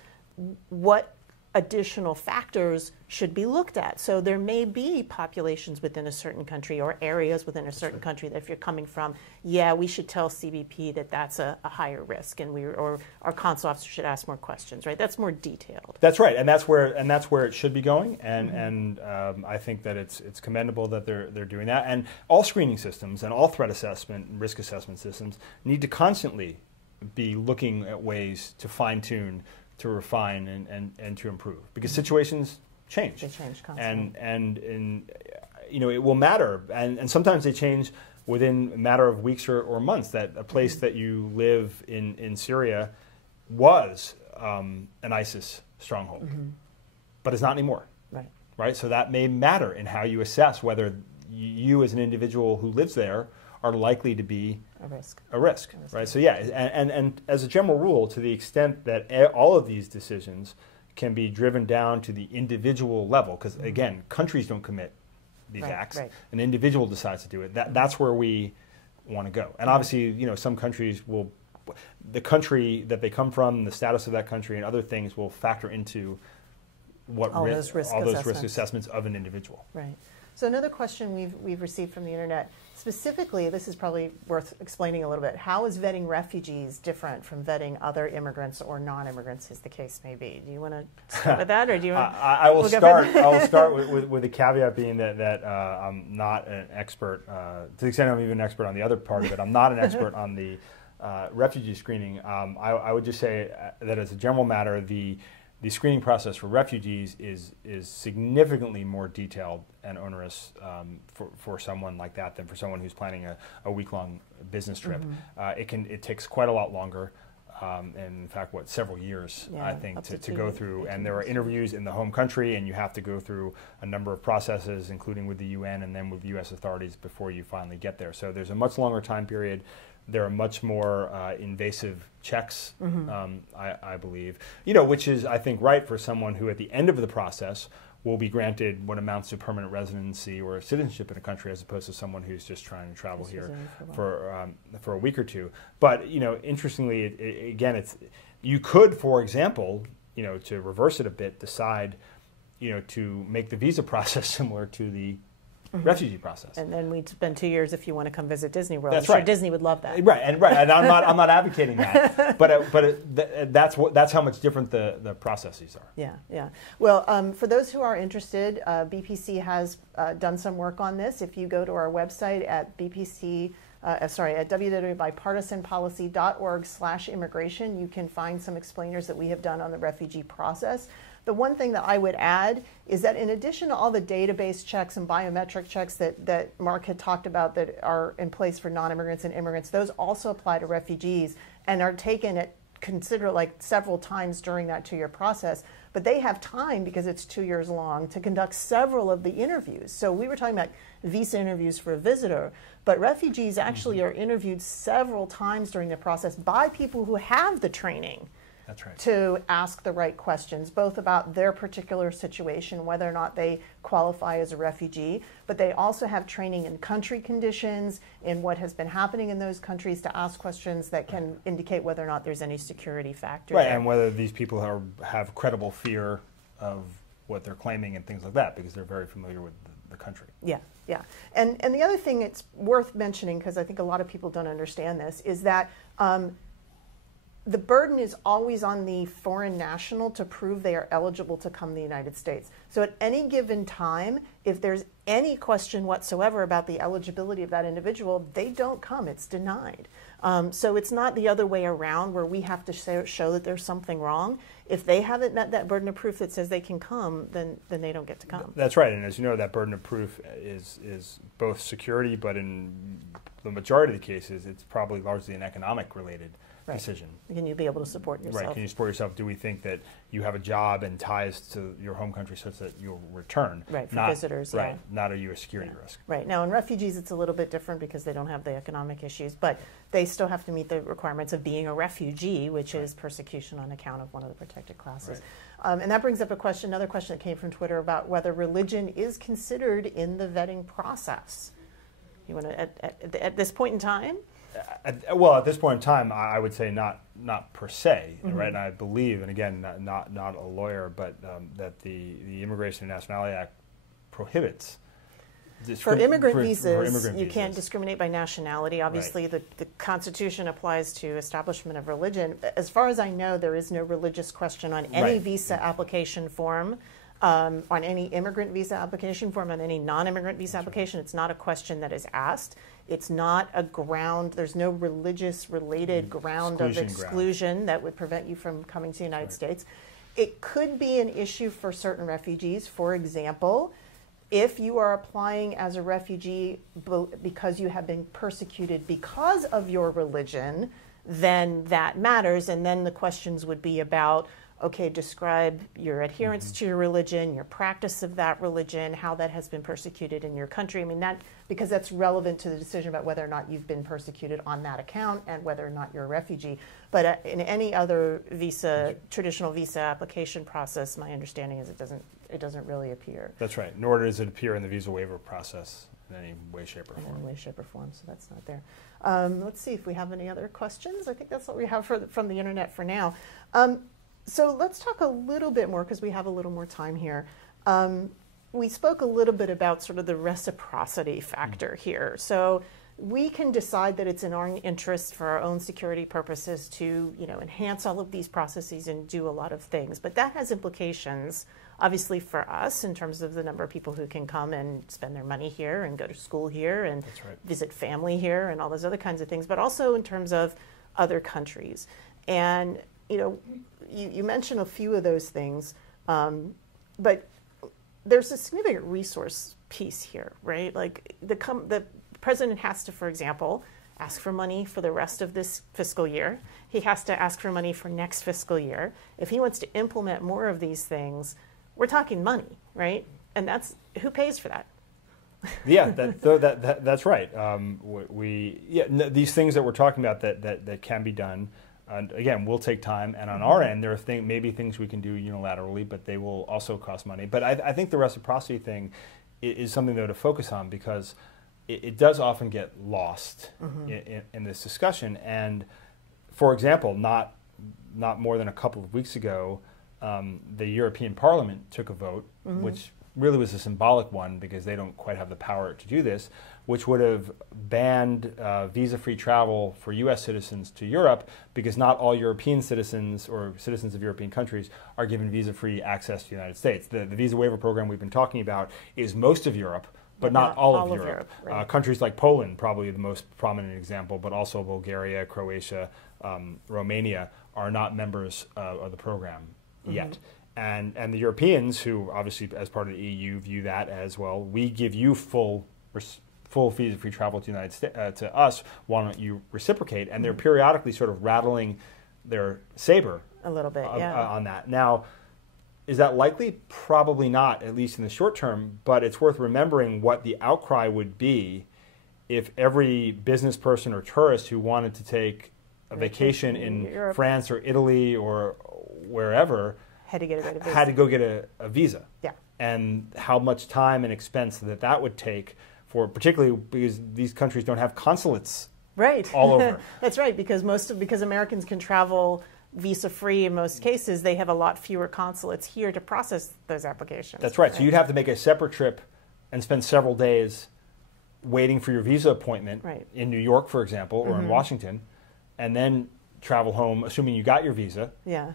What additional factors should be looked at? So there may be populations within a certain country or areas within a certain country that if you're coming from, we should tell CBP that that's a higher risk, and or our consul officer should ask more questions, right? That's more detailed. That's right, and that's where it should be going, and I think that it's commendable that they're doing that. And all screening systems and all threat assessment and risk assessment systems need to constantly be looking at ways to fine-tune, to refine, and to improve, because situations change. They change constantly. And it will matter, and sometimes they change within a matter of weeks or months. That a place that you live in Syria was an ISIS stronghold, but it's not anymore. Right. So that may matter in how you assess whether you as an individual who lives there are likely to be a risk, right? So and as a general rule, to the extent that all of these decisions can be driven down to the individual level, because again, countries don't commit these acts, an individual decides to do it. That's where we want to go. And obviously, some countries the country that they come from, the status of that country, and other things will factor into all those risk assessments of an individual. Right. So another question we've received from the internet, specifically, this is probably worth explaining a little bit. How is vetting refugees different from vetting other immigrants or non-immigrants, as the case may be? Do you want to start with that, or do you want? I will start with the caveat being that I'm not an expert. To the extent I'm even an expert on the other part of it, I'm not an expert on the refugee screening. I would just say that as a general matter, the screening process for refugees is significantly more detailed and onerous for someone like that than for someone who's planning a week-long business trip. It takes quite a lot longer, and in fact, several years, I think, to go through. And there are interviews in the home country, and you have to go through a number of processes, including with the UN and then with U.S. authorities before you finally get there. So there's a much longer time period. There are much more invasive checks, I believe, which is, I think, right for someone who at the end of the process will be granted what amounts to permanent residency or citizenship in a country, as opposed to someone who's just trying to travel here for a week or two. But, interestingly, again, you could, for example, to reverse it a bit, decide, to make the visa process similar to the refugee process. And then we'd spend 2 years if you want to come visit Disney World. That's I'm sure right. Disney would love that. Right, and I'm not advocating that, but that's how much different the processes are. Yeah. Well, for those who are interested, BPC has done some work on this. If you go to our website at at www.bipartisanpolicy.org/immigration, you can find some explainers that we have done on the refugee process. The one thing that I would add is that in addition to all the database checks and biometric checks that Mark had talked about that are in place for non-immigrants and immigrants, those also apply to refugees and are taken at several times during that 2-year process. But they have time, because it's 2 years long, to conduct several of the interviews. So we were talking about visa interviews for a visitor, but refugees actually are interviewed several times during the process by people who have the training. That's right. To ask the right questions, both about their particular situation, whether or not they qualify as a refugee, but they also have training in country conditions, in what has been happening in those countries, to ask questions that can indicate whether or not there's any security factor. Right, and whether these people have credible fear of what they're claiming and things like that, because they're very familiar with the country. Yeah. Yeah, and the other thing it's worth mentioning, because I think a lot of people don't understand this, is that the burden is always on the foreign national to prove they are eligible to come to the United States. So at any given time, if there's any question whatsoever about the eligibility of that individual, they don't come, it's denied. So it's not the other way around where we have to show that there's something wrong. If they haven't met that burden of proof that says they can come, then they don't get to come. That's right, and as you know, that burden of proof is both security, but in the majority of the cases, it's probably largely an economic related decision. Can you be able to support yourself? Right, can you support yourself? Do we think that you have a job and ties to your home country such that you'll return? Right, for visitors, right, not a U.S. security risk. Right, now in refugees it's a little bit different because they don't have the economic issues, but they still have to meet the requirements of being a refugee, which is persecution on account of one of the protected classes. And that brings up another question that came from Twitter about whether religion is considered in the vetting process. You want to, at this point in time? Well, at this point in time, I would say not per se, right? And I believe, and again, not a lawyer, but that the Immigration and Nationality Act prohibits. For immigrant visas, you can't discriminate by nationality. Obviously, the Constitution applies to establishment of religion. As far as I know, there is no religious question on any visa application form. On any immigrant visa application form, on any non-immigrant visa application, it's not a question that is asked. It's not a ground, there's no religious-related ground of exclusion that would prevent you from coming to the United States. It could be an issue for certain refugees. For example, if you are applying as a refugee because you have been persecuted because of your religion, then that matters, and then the questions would be about, okay, describe your adherence to your religion, your practice of that religion, how that has been persecuted in your country. I mean, because that's relevant to the decision about whether or not you've been persecuted on that account and whether or not you're a refugee. But in any other traditional visa application process, my understanding is it doesn't really appear. That's right. Nor does it appear in the visa waiver process in any way, shape, or form. In any way, shape, or form, so that's not there. Let's see if we have any other questions. I think that's what we have from the internet for now. So let's talk a little bit more, because we have a little more time here. We spoke a little bit about sort of the reciprocity factor here. So we can decide that it's in our interest for our own security purposes to, enhance all of these processes and do a lot of things. But that has implications, obviously, for us in terms of the number of people who can come and spend their money here and go to school here and visit family here and all those other kinds of things, but also in terms of other countries. And you mentioned a few of those things, but there's a significant resource piece here, right? Like the president has to, for example, ask for money for the rest of this fiscal year. He has to ask for money for next fiscal year. If he wants to implement more of these things, we're talking money, right? And who pays for that? Yeah, that's right. These things that we're talking about that can be done. And again, will take time, and on our end, there are maybe things we can do unilaterally, but they will also cost money. But I think the reciprocity thing is something, though, to focus on, because it does often get lost in this discussion. And, for example, not more than a couple of weeks ago, the European Parliament took a vote, which really was a symbolic one because they don't quite have the power to do this, which would have banned visa-free travel for U.S. citizens to Europe, because not all European citizens or citizens of European countries are given visa-free access to the United States. The visa waiver program we've been talking about is most of Europe, but not all of Europe. Right. Countries like Poland, probably the most prominent example, but also Bulgaria, Croatia, Romania, are not members of the program yet. And the Europeans, who obviously as part of the EU view that as, well, we give you full visa-free travel to the United States, to us, why don't you reciprocate? And they're periodically sort of rattling their saber a little bit on that. Now, is that likely? Probably not, at least in the short term, but it's worth remembering what the outcry would be if every business person or tourist who wanted to take a vacation in Europe, France or Italy or wherever had to go get a visa. Yeah. And how much time and expense that would take, particularly because these countries don't have consulates all over. That's right, because Americans can travel visa-free in most cases, they have a lot fewer consulates here to process those applications. That's right. So you'd have to make a separate trip and spend several days waiting for your visa appointment Right. in New York, for example, or in Washington, and then travel home, assuming you got your visa, Yeah.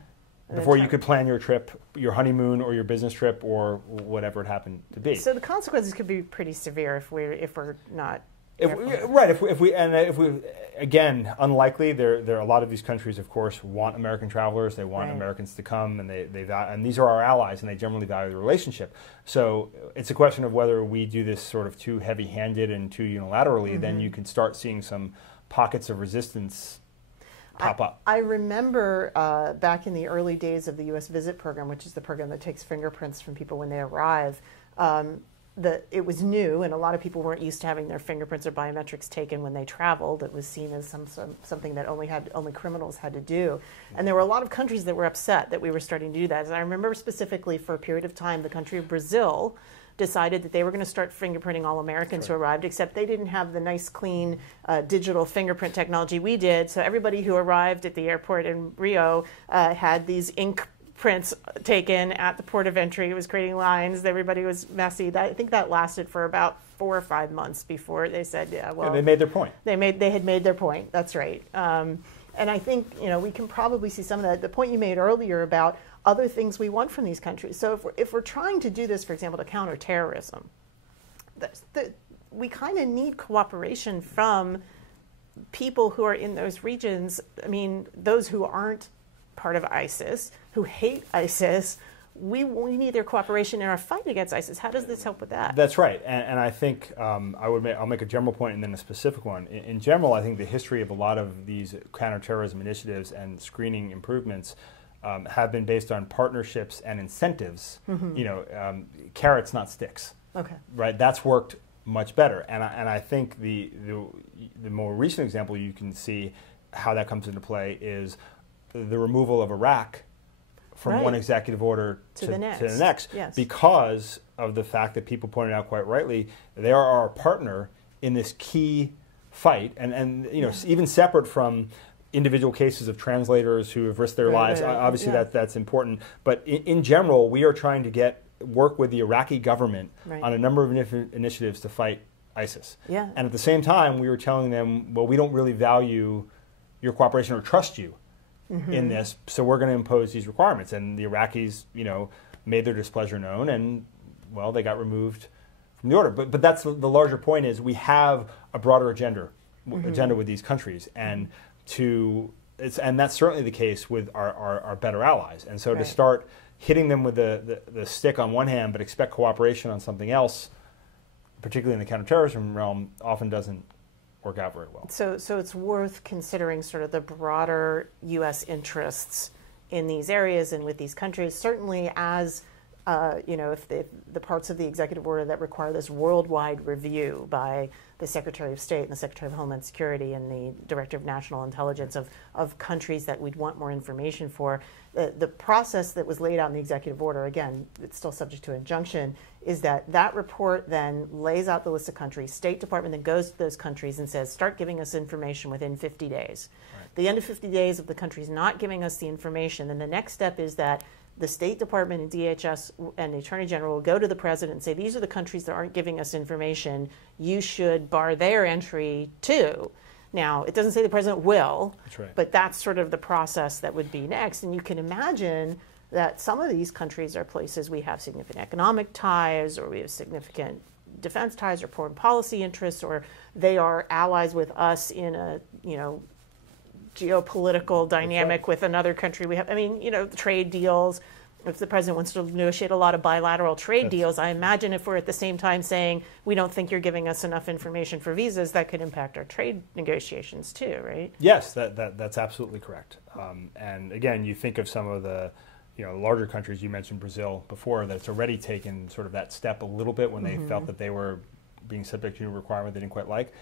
And before then you could plan your trip, your honeymoon or your business trip or whatever it happened to be. So the consequences could be pretty severe if we're not. If we again, unlikely. There are a lot of these countries, of course, want American travelers. They want Right. Americans to come, and and these are our allies, and they generally value the relationship. So it's a question of whether we do this sort of too heavy-handed and too unilaterally. Then you can start seeing some pockets of resistance pop up. I remember back in the early days of the U.S. Visit Program, which is the program that takes fingerprints from people when they arrive. It was new, and a lot of people weren't used to having their fingerprints or biometrics taken when they traveled. It was seen as something that only criminals had to do. And there were a lot of countries that were upset that we were starting to do that. And I remember specifically for a period of time, the country of Brazil decided that they were going to start fingerprinting all Americans who arrived, except they didn't have the nice, clean digital fingerprint technology we did. So everybody who arrived at the airport in Rio had these ink prints taken at the port of entry. It was creating lines. Everybody was messy. I think that lasted for about 4 or 5 months before they said, yeah, well, they made their point. They had made their point. That's right. And I think we can probably see some of that. The point you made earlier about other things we want from these countries. So if we're trying to do this, for example, to counter terrorism, we kind of need cooperation from people who are in those regions. I mean, those who aren't part of ISIS, who hate ISIS, we need their cooperation in our fight against ISIS. How does this help with that? That's right, and I think I'll make a general point and then a specific one. In general, I think the history of a lot of these counterterrorism initiatives and screening improvements have been based on partnerships and incentives. Carrots, not sticks. Okay. Right. That's worked much better, and I think the more recent example you can see how that comes into play is the removal of Iraq from one executive order to the next, yes. Because of the fact that people pointed out quite rightly, they are our partner in this key fight, and even separate from individual cases of translators who have risked their lives. Obviously, that's important, but in general, we are trying to work with the Iraqi government on a number of initiatives to fight ISIS. Yeah. And at the same time, we were telling them, well, we don't really value your cooperation or trust you in this, so we're going to impose these requirements. And the Iraqis, made their displeasure known, and well, they got removed from the order. But that's the larger point: is we have a broader agenda with these countries, and that's certainly the case with our better allies. And so to start hitting them with the stick on one hand, but expect cooperation on something else, particularly in the counterterrorism realm, often doesn't work out very well. So it's worth considering sort of the broader U.S. interests in these areas and with these countries. Certainly, as if the parts of the executive order that require this worldwide review by the Secretary of State and the Secretary of Homeland Security and the Director of National Intelligence of countries that we'd want more information for, the process that was laid out in the executive order, again, it's still subject to injunction, is that report then lays out the list of countries. State Department then goes to those countries and says, start giving us information within 50 days. Right. The end of 50 days, if the country's not giving us the information, then the next step is that the State Department and DHS and the Attorney General will go to the President and say, these are the countries that aren't giving us information. You should bar their entry too. Now, it doesn't say the President will, but that's sort of the process that would be next. And you can imagine that some of these countries are places we have significant economic ties, or we have significant defense ties or foreign policy interests, or they are allies with us in a, geopolitical dynamic with another country. We have, trade deals. If the President wants to negotiate a lot of bilateral trade deals, I imagine if we're at the same time saying, we don't think you're giving us enough information for visas, that could impact our trade negotiations too, right? Yes, that's absolutely correct. And again, you think of some of the larger countries, you mentioned Brazil before, that's already taken sort of that step a little bit when they felt that they were being subject to a requirement they didn't quite like.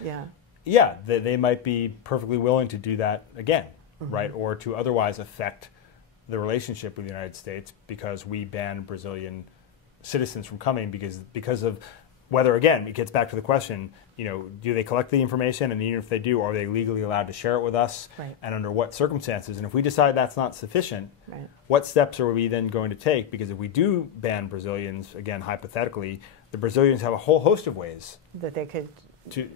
Yeah, they might be perfectly willing to do that again, right? Or to otherwise affect the relationship with the United States because we ban Brazilian citizens from coming because of whether, again, it gets back to the question, do they collect the information? And even if they do, are they legally allowed to share it with us? Right. And under what circumstances? And if we decide that's not sufficient, what steps are we then going to take? Because if we do ban Brazilians, again, hypothetically, the Brazilians have a whole host of ways that they could to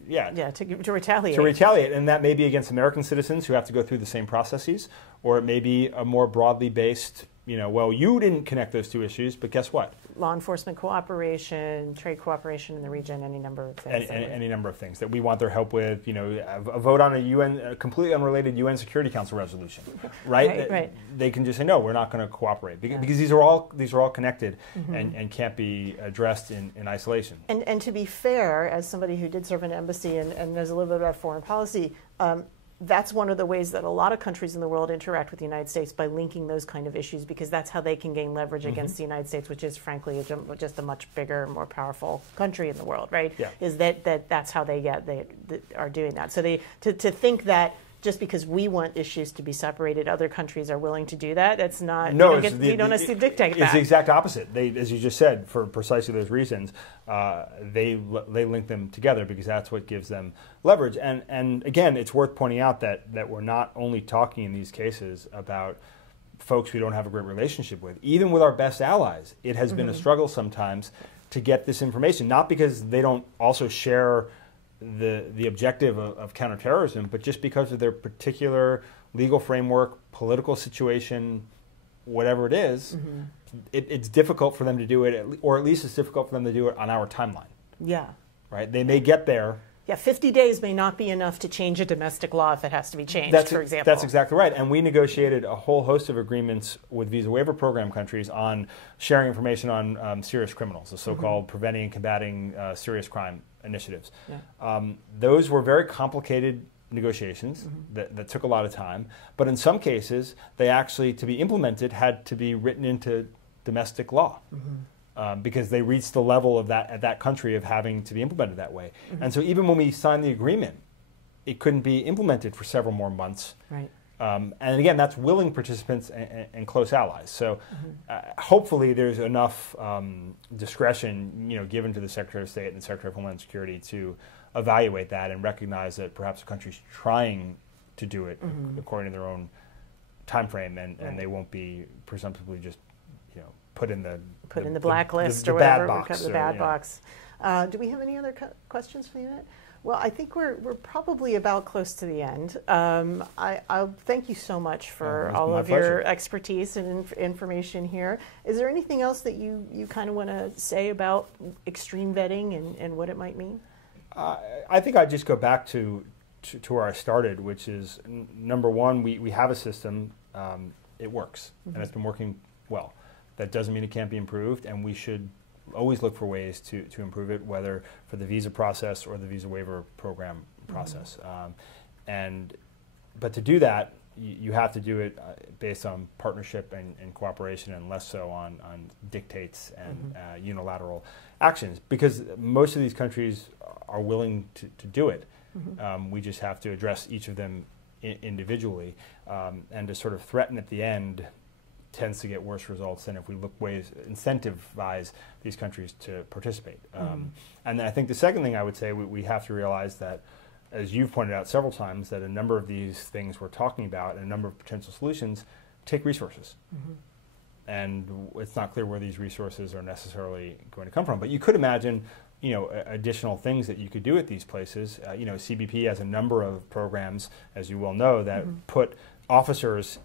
retaliate. To retaliate, and that may be against American citizens who have to go through the same processes, or it may be a more broadly based, well, you didn't connect those two issues, but guess what? Law enforcement cooperation, trade cooperation in the region, any number of things. Any number of things that we want their help with. A vote on a completely unrelated UN Security Council resolution, right? Right. They can just say no, we're not going to cooperate because these are all connected and can't be addressed in isolation. And to be fair, as somebody who did serve in an embassy and knows a little bit about foreign policy. That's one of the ways that a lot of countries in the world interact with the United States, by linking those kind of issues, because that's how they can gain leverage against the United States, which is frankly just a much bigger, more powerful country in the world, right? Yeah. Is that's how they are doing that. So to think just because we want issues to be separated, other countries are willing to do that. That's not. No, we don't necessarily dictate that. It's the exact opposite. They, as you just said, for precisely those reasons, they link them together because that's what gives them leverage. And again, it's worth pointing out that we're not only talking in these cases about folks we don't have a great relationship with. Even with our best allies, it has been a struggle sometimes to get this information. Not because they don't also share the objective of counterterrorism, but just because of their particular legal framework, political situation, whatever it is, it's difficult for them to do it, or at least it's difficult for them to do it on our timeline. Yeah. Right? They may get there. Yeah, 50 days may not be enough to change a domestic law if it has to be changed, for example. That's exactly right. And we negotiated a whole host of agreements with visa waiver program countries on sharing information on serious criminals, the so-called preventing and combating serious crime initiatives. Yeah. Those were very complicated negotiations that took a lot of time. But in some cases, they actually, to be implemented, had to be written into domestic law. Because they reached the level of that country of having to be implemented that way. And so even when we signed the agreement, it couldn't be implemented for several more months. Right. And again, that's willing participants and close allies. So hopefully there's enough discretion, given to the Secretary of State and the Secretary of Homeland Security to evaluate that and recognize that perhaps a country's trying to do it according to their own time frame, and they won't be presumptively just put in the blacklist or whatever, the bad box. Do we have any other questions for the unit? Well, I think we're probably about close to the end. I'll thank you so much for all of your expertise and information here. Is there anything else that you kind of want to say about extreme vetting and what it might mean? I think I'd just go back to where I started, which is number one, we have a system. It works, and it's been working well. That doesn't mean it can't be improved, and we should always look for ways to improve it, whether for the visa process or the visa waiver program process. But to do that, you have to do it based on partnership and cooperation, and less so on dictates and unilateral actions, because most of these countries are willing to do it. We just have to address each of them individually, and to sort of threaten at the end tends to get worse results than if we incentivize these countries to participate. And then I think the second thing I would say, we have to realize that, as you've pointed out several times, that a number of these things we're talking about and a number of potential solutions take resources. And it's not clear where these resources are necessarily going to come from. But you could imagine additional things that you could do at these places. CBP has a number of programs, as you well know, that put officers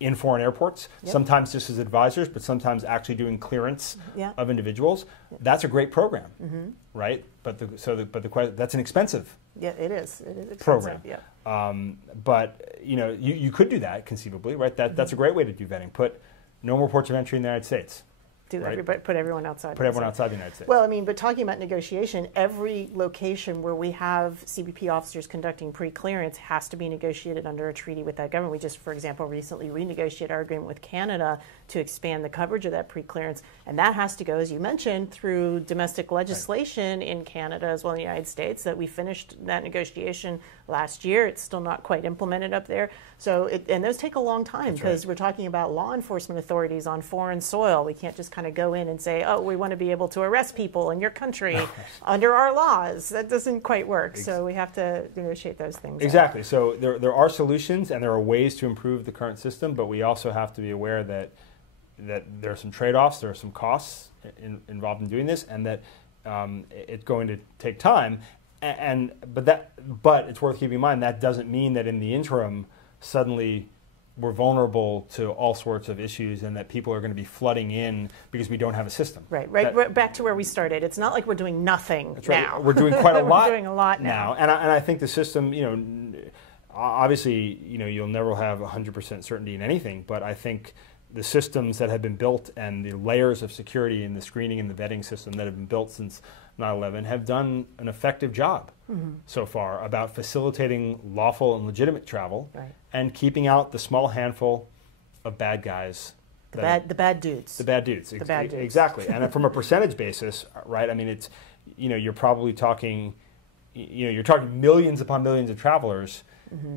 in foreign airports, sometimes just as advisors, but sometimes actually doing clearance of individuals. That's a great program, right? But that's an expensive it is expensive, program. But you could do that conceivably, right? That's a great way to do vetting. Put no more ports of entry in the United States. Put everyone outside. Put everyone outside the United States. Well, I mean, but talking about negotiation, every location where we have CBP officers conducting pre-clearance has to be negotiated under a treaty with that government. We just, for example, recently renegotiated our agreement with Canada to expand the coverage of that pre-clearance, and that has to go, as you mentioned, through domestic legislation in Canada as well as in the United States. That we finished that negotiation last year. It's still not quite implemented up there. So, and those take a long time because we're talking about law enforcement authorities on foreign soil. We can't just kind of go in and say, oh, we want to be able to arrest people in your country under our laws. That doesn't quite work. So we have to negotiate those things. Exactly. Out. So there are solutions and there are ways to improve the current system, but we also have to be aware that there are some trade-offs, there are some costs involved in doing this, and that it's going to take time. But it's worth keeping in mind that doesn't mean that in the interim suddenly we're vulnerable to all sorts of issues and that people are going to be flooding in because we don't have a system. Right. Back to where we started. It's not like we're doing nothing now. We're doing quite a lot. We're doing a lot now. And I think the system, obviously, you'll never have 100% certainty in anything, but I think the systems that have been built and the layers of security and the screening and the vetting system that have been built since 9/11 have done an effective job so far about facilitating lawful and legitimate travel and keeping out the small handful of bad guys. The bad dudes. The bad dudes. Exactly. And from a percentage basis, right, I mean, it's, you're probably talking, you're talking millions upon millions of travelers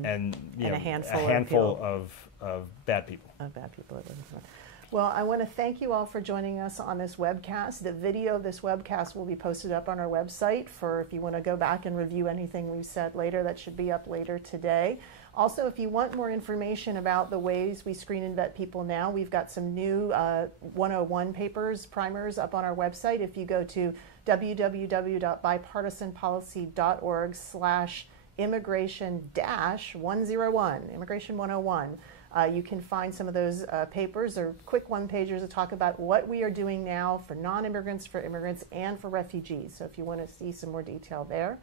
and a handful of bad people. Well, I want to thank you all for joining us on this webcast. The video of this webcast will be posted up on our website for if you want to go back and review anything we've said later. That should be up later today. Also, if you want more information about the ways we screen and vet people now, we've got some new 101 primers up on our website. If you go to www.bipartisanpolicy.org/immigration-101, Immigration 101, you can find some of those papers. They're quick one-pagers that talk about what we are doing now for non-immigrants, for immigrants, and for refugees. So if you want to see some more detail there.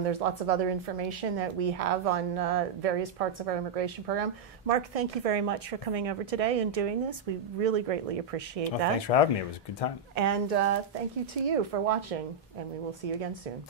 There's lots of other information that we have on various parts of our immigration program. Mark, thank you very much for coming over today and doing this. We really greatly appreciate that. Thanks for having me. It was a good time. And thank you to you for watching, and we will see you again soon.